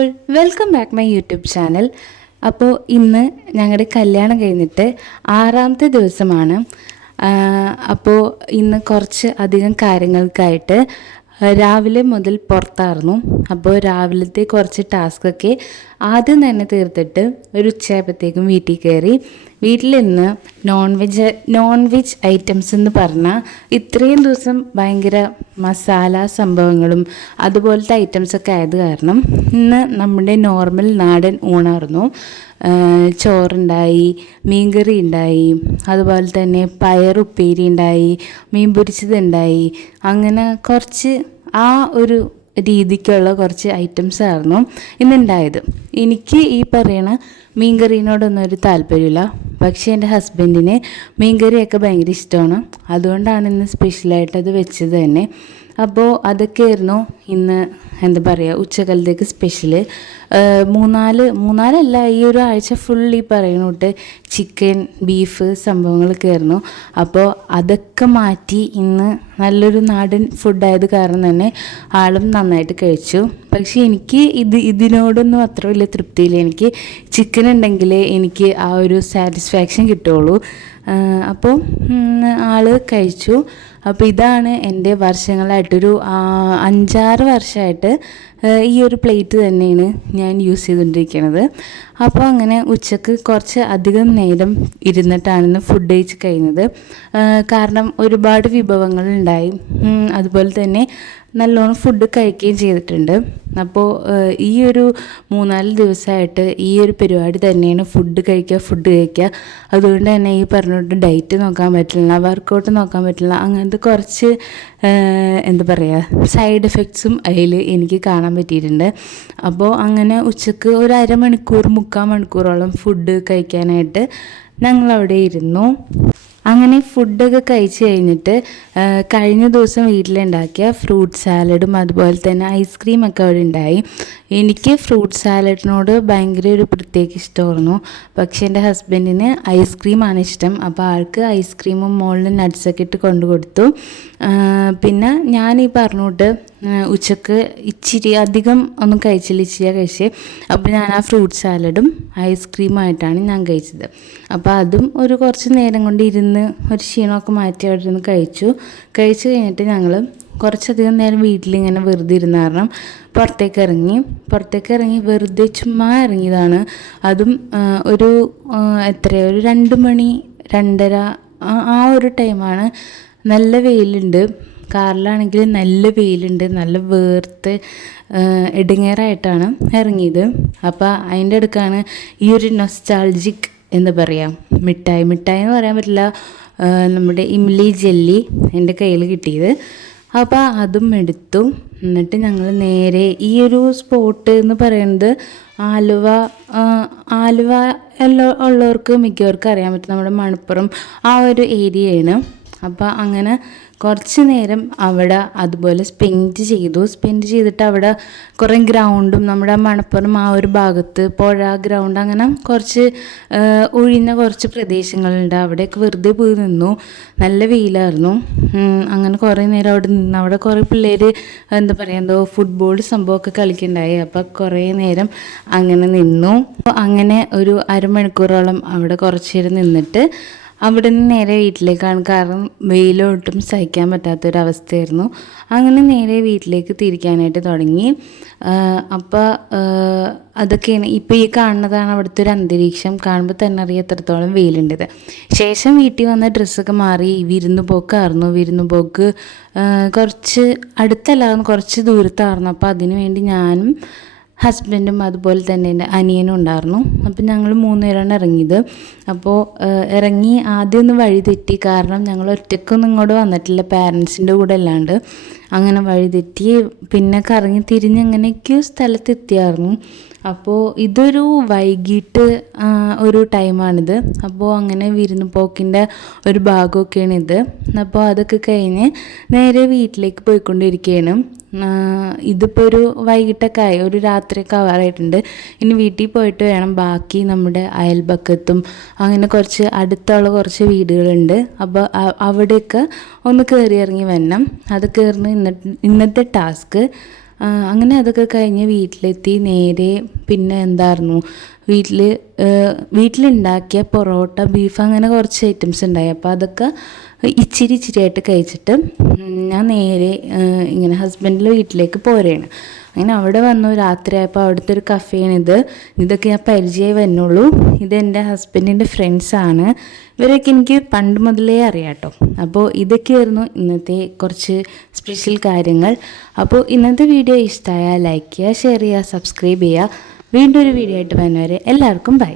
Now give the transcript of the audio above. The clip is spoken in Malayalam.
All, welcome back my YouTube channel. അപ്പോൾ ഇന്ന് ഞങ്ങളുടെ കല്യാണം കഴിഞ്ഞിട്ട് 6ാമത്തെ ദിവസമാണ്. അപ്പോൾ ഇന്ന് കുറച്ച് അധികം കാര്യങ്ങൾക്കായിട്ട് രാവിലെ മുതൽ പുറത്തായിരുന്നു. അപ്പോൾ രാവിലത്തെ കുറച്ച് ടാസ്കൊക്കെ ആദ്യം തന്നെ തീർത്തിട്ട് ഒരു ഉച്ചയായപ്പോഴത്തേക്കും വീട്ടിൽ കയറി. വീട്ടിൽ നിന്ന് നോൺ വെജ് ഐറ്റംസ് എന്ന് പറഞ്ഞാൽ ഇത്രയും ദിവസം ഭയങ്കര മസാല സംഭവങ്ങളും അതുപോലത്തെ ഐറ്റംസൊക്കെ ആയത് കാരണം ഇന്ന് നമ്മുടെ നോർമൽ നാടൻ ഊണായിരുന്നു. ചോറുണ്ടായി, മീൻകറി ഉണ്ടായി, അതുപോലെ തന്നെ പയറുപ്പേരി ഉണ്ടായി, മീൻ പൊരിച്ചതുണ്ടായി. അങ്ങനെ കുറച്ച് ആ ഒരു രീതിക്കുള്ള കുറച്ച് ഐറ്റംസ് ആയിരുന്നു ഇന്നുണ്ടായത്. എനിക്ക് ഈ പറയണ മീൻകറീനോടൊന്നും ഒരു താല്പര്യമില്ല, പക്ഷേ എൻ്റെ ഹസ്ബൻഡിന് മീൻകറിയൊക്കെ ഭയങ്കര ഇഷ്ടമാണ്. അതുകൊണ്ടാണ് ഇന്ന് സ്പെഷ്യലായിട്ട് അത് വെച്ചത് തന്നെ. അപ്പോൾ അതൊക്കെയായിരുന്നു ഇന്ന് എന്താ പറയുക ഉച്ചക്കാലത്തേക്ക് സ്പെഷ്യൽ. മൂന്നാലല്ല, ഈ ഒരു ആഴ്ച ഫുൾ ഈ പറയുന്നോട്ട് ചിക്കൻ, ബീഫ് സംഭവങ്ങളൊക്കെ ആയിരുന്നു. അപ്പോൾ അതൊക്കെ മാറ്റി ഇന്ന് നല്ലൊരു നാടൻ ഫുഡായത് കാരണം തന്നെ ആളും നന്നായിട്ട് കഴിച്ചു. പക്ഷേ എനിക്ക് ഇതിനോടൊന്നും അത്ര വലിയ തൃപ്തിയില്ല. എനിക്ക് ചിക്കൻ ഉണ്ടെങ്കിലേ എനിക്ക് ആ ഒരു സാറ്റിസ്ഫാക്ഷൻ കിട്ടുള്ളൂ. അപ്പോൾ ആൾ കഴിച്ചു. അപ്പോൾ ഇതാണ് എൻ്റെ വർഷങ്ങളായിട്ടൊരു 5-6 വർഷമായിട്ട് ഈ ഒരു പ്ലേറ്റ് തന്നെയാണ് ഞാൻ യൂസ് ചെയ്തുകൊണ്ടിരിക്കുന്നത്. അപ്പോൾ അങ്ങനെ ഉച്ചക്ക് കുറച്ച് അധികം നേരം ഇരുന്നിട്ടാണ് ഫുഡ് കഴിച്ച് കഴിഞ്ഞത്. കാരണം ഒരുപാട് വിഭവങ്ങളുണ്ടായി, അതുപോലെ തന്നെ നല്ലോണം ഫുഡ് കഴിക്കുകയും ചെയ്തിട്ടുണ്ട്. അപ്പോൾ ഈ ഒരു 3-4 ദിവസമായിട്ട് ഈ ഒരു പരിപാടി തന്നെയാണ്, ഫുഡ് കഴിക്കുക. അതുകൊണ്ട് തന്നെ ഈ പറഞ്ഞിട്ട് ഡയറ്റ് നോക്കാൻ പറ്റില്ല, വർക്കൗട്ട് നോക്കാൻ പറ്റില്ല, അങ്ങനത്തെ കുറച്ച് എന്താ പറയുക സൈഡ് എഫക്ട്സും അതിൽ എനിക്ക് കാണാൻ പറ്റിയിട്ടുണ്ട്. അപ്പോൾ അങ്ങനെ ഉച്ചക്ക് ഒരു 1/2-3 മണിക്കൂറോളം ഫുഡ് കഴിക്കാനായിട്ട് ഞങ്ങളവിടെ ഇരുന്നു. അങ്ങനെ ഫുഡൊക്കെ കഴിച്ച് കഴിഞ്ഞിട്ട് കഴിഞ്ഞ ദിവസം വീട്ടിലുണ്ടാക്കിയ ഫ്രൂട്ട് സാലഡും അതുപോലെ തന്നെ ഐസ്ക്രീമൊക്കെ അവിടെ ഉണ്ടായി. എനിക്ക് ഫ്രൂട്ട് സാലഡിനോട് ഭയങ്കര ഒരു പ്രത്യേക ഇഷ്ടമായിരുന്നു, പക്ഷേ എൻ്റെ ഹസ്ബൻഡിന് ഐസ്ക്രീമാണ് ഇഷ്ടം. അപ്പോൾ ആൾക്ക് ഐസ്ക്രീമും മുകളിൽ നട്ട്സൊക്കെ ഇട്ട് കൊണ്ടു കൊടുത്തു. പിന്നെ ഞാൻ ഈ പറഞ്ഞോട്ട് ഉച്ചക്ക് ഇച്ചിരി അധികം ഒന്നും കഴിച്ചില്ല, ഇച്ചിരിയാണ് കഴിച്ചത്. അപ്പോൾ ഞാൻ ആ ഫ്രൂട്ട് സാലഡും ഐസ്ക്രീമായിട്ടാണ് ഞാൻ കഴിച്ചത്. അപ്പോൾ അതും ഒരു കുറച്ച് നേരം കൊണ്ട് ഇരുന്ന് ഒരു ക്ഷീണമൊക്കെ മാറ്റി അവിടെ ഇരുന്ന് കഴിച്ചു കഴിഞ്ഞിട്ട് ഞങ്ങൾ കുറച്ചധികം നേരം വീട്ടിലിങ്ങനെ വെറുതെ ഇരുന്ന കാരണം പുറത്തേക്ക് ഇറങ്ങി വെറുതെ ചുമ്മാ ഇറങ്ങിയതാണ്. അതും ഒരു 2 മണി 2:30 ആ ഒരു ടൈമാണ്. നല്ല വെയിലുണ്ട്, കാറിലാണെങ്കിൽ നല്ല വെയിലുണ്ട്, നല്ല വേർത്ത് ഇടങ്ങേറായിട്ടാണ് ഇറങ്ങിയത്. അപ്പോൾ അതിൻ്റെ അടുക്കാണ് ഈ ഒരു നൊസ്റ്റാൾജിക് എന്താ പറയുക മിഠായി എന്ന് പറയാൻ പറ്റില്ല, നമ്മുടെ ഇംലി ജെല്ലി എൻ്റെ കയ്യിൽ കിട്ടിയത്. അപ്പോൾ അതും എടുത്തു. എന്നിട്ട് ഞങ്ങൾ നേരെ ഈ ഒരു സ്പോട്ട് എന്ന് പറയുന്നത് ആലുവ എല്ലാം ഉള്ളവർക്ക് മിക്കവർക്കും അറിയാൻ പറ്റും, നമ്മുടെ മണപ്പുറം ആ ഒരു ഏരിയയാണ്. അപ്പോൾ അങ്ങനെ കുറച്ച് നേരം അവിടെ അതുപോലെ സ്പെൻഡ് ചെയ്തിട്ട് അവിടെ കുറേ ഗ്രൗണ്ടും നമ്മുടെ മണപ്പുറം ആ ഒരു ഭാഗത്ത് പുഴ ഗ്രൗണ്ട് അങ്ങനെ കുറച്ച് ഒഴിഞ്ഞ കുറച്ച് പ്രദേശങ്ങളുണ്ട്, അവിടെയൊക്കെ വെറുതെ പോയി നിന്നു. നല്ല വെയിലായിരുന്നു. അങ്ങനെ കുറേ നേരം അവിടെ നിന്ന് അവിടെ കുറേ പിള്ളേർ എന്താ പറയുക എന്തോ ഫുട്ബോൾ സംഭവമൊക്കെ കളിക്കുന്നുണ്ടായി. അപ്പോൾ കുറേ നേരം അങ്ങനെ നിന്നു. അങ്ങനെ ഒരു 1/2 മണിക്കൂറോളം അവിടെ കുറച്ച് നേരം നിന്നിട്ട് അവിടെ നിന്ന് നേരെ വീട്ടിലേക്കാണ്, കാരണം വെയിലൊട്ടും സഹിക്കാൻ പറ്റാത്തൊരവസ്ഥയായിരുന്നു. അങ്ങനെ നേരെ വീട്ടിലേക്ക് തിരിക്കാനായിട്ട് തുടങ്ങി. അപ്പോൾ അതൊക്കെയാണ് ഇപ്പോൾ ഈ കാണുന്നതാണ് അവിടുത്തെ ഒരു അന്തരീക്ഷം. കാണുമ്പോൾ തന്നെ അറിയാം എത്രത്തോളം വെയിലുണ്ടത്. ശേഷം വീട്ടിൽ വന്ന ഡ്രസ്സൊക്കെ മാറി വിരുന്ന് പോക്ക് കുറച്ച് അടുത്തല്ലായിരുന്നു, കുറച്ച് ദൂരത്തായിരുന്നു. അപ്പോൾ അതിനു വേണ്ടി ഞാനും ഹസ്ബൻഡും അതുപോലെ തന്നെ എൻ്റെ അനിയനും ഉണ്ടായിരുന്നു. അപ്പോൾ ഞങ്ങൾ 3 പേരാണ് ഇറങ്ങിയത്. അപ്പോൾ ഇറങ്ങി ആദ്യം ഒന്ന് വഴി തെറ്റി, കാരണം ഞങ്ങൾ ഒറ്റയ്ക്കൊന്നും ഇങ്ങോട്ട് വന്നിട്ടില്ല, പാരൻസിൻ്റെ കൂടെ അല്ലാണ്ട്. അങ്ങനെ വഴി തെറ്റി പിന്നെ കറങ്ങി തിരിഞ്ഞ് എങ്ങനെയൊക്കെയോ സ്ഥലത്തെത്തിയായിരുന്നു. അപ്പോൾ ഇതൊരു വൈകിട്ട് ഒരു ടൈമാണിത്. അപ്പോൾ അങ്ങനെ വിരുന്ന് പോക്കിൻ്റെ ഒരു ഭാഗമൊക്കെയാണിത്. അപ്പോൾ അതൊക്കെ കഴിഞ്ഞ് നേരെ വീട്ടിലേക്ക് പോയിക്കൊണ്ടിരിക്കുകയാണ്. ഇതിപ്പോൾ ഒരു വൈകിട്ടൊക്കെ ആയി, ഒരു രാത്രിയൊക്കെ ആവാറായിട്ടുണ്ട്. ഇനി വീട്ടിൽ പോയിട്ട് വേണം ബാക്കി നമ്മുടെ അയൽപക്കത്തും അങ്ങനെ കുറച്ച് അടുത്തുള്ള കുറച്ച് വീടുകളുണ്ട്. അപ്പോൾ അവിടെയൊക്കെ ഒന്ന് കയറി ഇറങ്ങി വരണം. അത് കയറുന്ന ഇന്നത്തെ ടാസ്ക്. അങ്ങനെ അതൊക്കെ കഴിഞ്ഞ് വീട്ടിലെത്തി. നേരെ പിന്നെ എന്തായിരുന്നു, വീട്ടിലുണ്ടാക്കിയ പൊറോട്ട, ബീഫ്, അങ്ങനെ കുറച്ച് ഐറ്റംസ് ഉണ്ടായി. അപ്പോൾ അതൊക്കെ ഇച്ചിരി ആയിട്ട് കഴിച്ചിട്ട് ഞാൻ നേരെ ഇങ്ങനെ ഹസ്ബൻഡിൻ്റെ വീട്ടിലേക്ക് പോരുകയാണ്. അങ്ങനെ അവിടെ വന്നു. രാത്രിയായപ്പോൾ അവിടുത്തെ ഒരു കഫേയാണിത്. ഇതൊക്കെ ഞാൻ പരിചയമായി വരുന്നുള്ളൂ. ഇതെൻ്റെ ഹസ്ബൻഡിൻ്റെ ഫ്രണ്ട്സാണ്. ഇവരൊക്കെ എനിക്ക് പണ്ട് മുതലേ അറിയാം കേട്ടോ. അപ്പോൾ ഇതൊക്കെയായിരുന്നു ഇന്നത്തെ കുറച്ച് സ്പെഷ്യൽ കാര്യങ്ങൾ. അപ്പോൾ ഇന്നത്തെ വീഡിയോ ഇഷ്ടമായാൽ ലൈക്ക് ചെയ്യുക, ഷെയർ ചെയ്യുക, സബ്സ്ക്രൈബ് ചെയ്യുക. വീണ്ടും ഒരു വീഡിയോ ആയിട്ട് വരുന്നവരെ എല്ലാവർക്കും ബൈ.